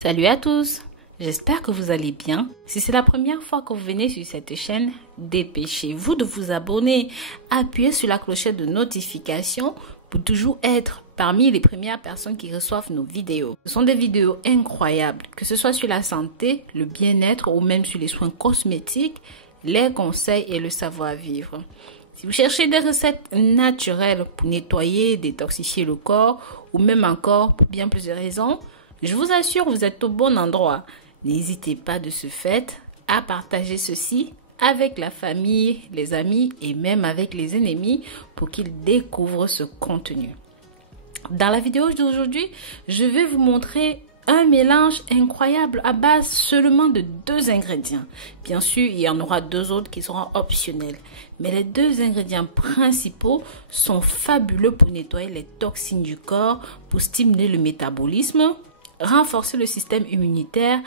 Salut à tous, j'espère que vous allez bien. Si c'est la première fois que vous venez sur cette chaîne, dépêchez-vous de vous abonner, appuyez sur la clochette de notification pour toujours être parmi les premières personnes qui reçoivent nos vidéos. Ce sont des vidéos incroyables, que ce soit sur la santé, le bien-être ou même sur les soins cosmétiques, les conseils et le savoir-vivre. Si vous cherchez des recettes naturelles pour nettoyer, détoxifier le corps ou même encore pour bien plus de raisons, je vous assure, vous êtes au bon endroit. N'hésitez pas de ce fait à partager ceci avec la famille, les amis et même avec les ennemis pour qu'ils découvrent ce contenu. Dans la vidéo d'aujourd'hui, je vais vous montrer un mélange incroyable à base seulement de 2 ingrédients. Bien sûr, il y en aura 2 autres qui seront optionnels. Mais les 2 ingrédients principaux sont fabuleux pour nettoyer les toxines du corps, pour stimuler le métabolisme, renforcer le système immunitaire,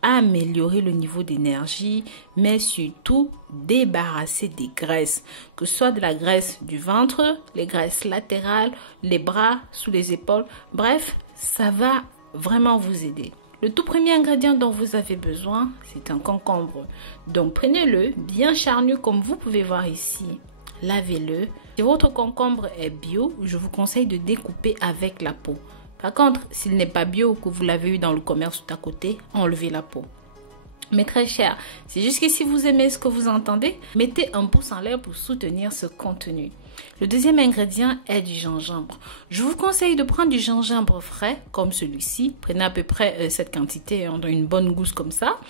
améliorer le niveau d'énergie, mais surtout débarrasser des graisses, que ce soit de la graisse du ventre, les graisses latérales, les bras, sous les épaules. Bref, ça va vraiment vous aider. Le tout premier ingrédient dont vous avez besoin, c'est un concombre. Donc prenez-le, bien charnu comme vous pouvez voir ici. Lavez-le. Si votre concombre est bio, je vous conseille de découper avec la peau. Par contre, s'il n'est pas bio ou que vous l'avez eu dans le commerce tout à côté, enlevez la peau. Mais très cher, si jusqu'ici vous aimez ce que vous entendez, mettez un pouce en l'air pour soutenir ce contenu. Le deuxième ingrédient est du gingembre. Je vous conseille de prendre du gingembre frais, comme celui-ci. Prenez à peu près cette quantité, dans une bonne gousse comme ça.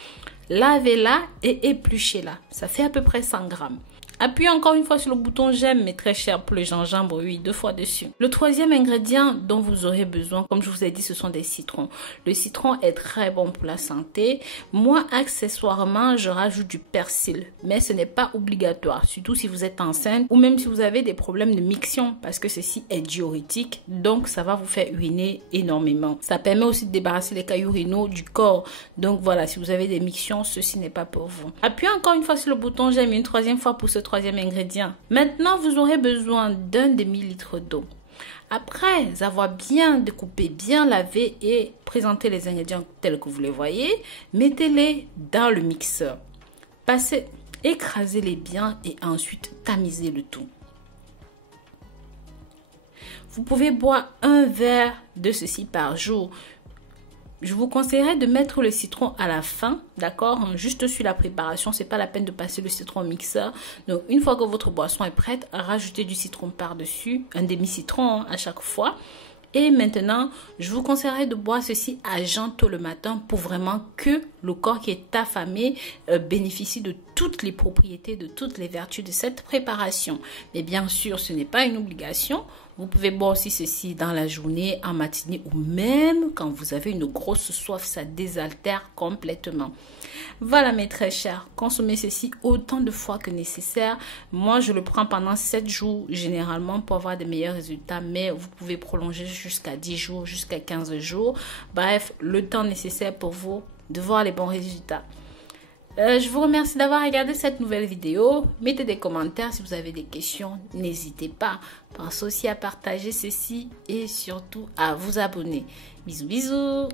Lavez-la et épluchez-la. Ça fait à peu près 100 grammes. Appuyez encore une fois sur le bouton j'aime, mais très cher pour le gingembre, oui, 2 fois dessus. Le troisième ingrédient dont vous aurez besoin, comme je vous ai dit, ce sont des citrons. Le citron est très bon pour la santé. Moi, accessoirement, je rajoute du persil, mais ce n'est pas obligatoire, surtout si vous êtes enceinte ou même si vous avez des problèmes de miction, parce que ceci est diurétique, donc ça va vous faire uriner énormément. Ça permet aussi de débarrasser les cailloux rénaux du corps. Donc voilà, si vous avez des mictions, ceci n'est pas pour vous. Appuyez encore une fois sur le bouton j'aime, une troisième fois pour ce troisième ingrédient. Maintenant, vous aurez besoin d'un demi-litre d'eau. Après avoir bien découpé, bien lavé et présenté les ingrédients tels que vous les voyez, mettez-les dans le mixeur. Écrasez-les bien et ensuite tamisez le tout. Vous pouvez boire un verre de ceci par jour. Je vous conseillerais de mettre le citron à la fin, d'accord? Juste sur la préparation, c'est pas la peine de passer le citron au mixeur. Donc, une fois que votre boisson est prête, rajoutez du citron par-dessus, un demi-citron à chaque fois. Et maintenant, je vous conseillerais de boire ceci à jeun tôt le matin pour vraiment que le corps qui est affamé bénéficie de toutes les propriétés, de toutes les vertus de cette préparation. Mais bien sûr, ce n'est pas une obligation. Vous pouvez boire aussi ceci dans la journée, en matinée ou même quand vous avez une grosse soif, ça désaltère complètement. Voilà mes très chers, consommez ceci autant de fois que nécessaire. Moi, je le prends pendant 7 jours généralement pour avoir de meilleurs résultats, mais vous pouvez prolonger jusqu'à 10 jours, jusqu'à 15 jours. Bref, le temps nécessaire pour vous de voir les bons résultats. Je vous remercie d'avoir regardé cette nouvelle vidéo. Mettez des commentaires si vous avez des questions. N'hésitez pas. Pensez aussi à partager ceci et surtout à vous abonner. Bisous, bisous.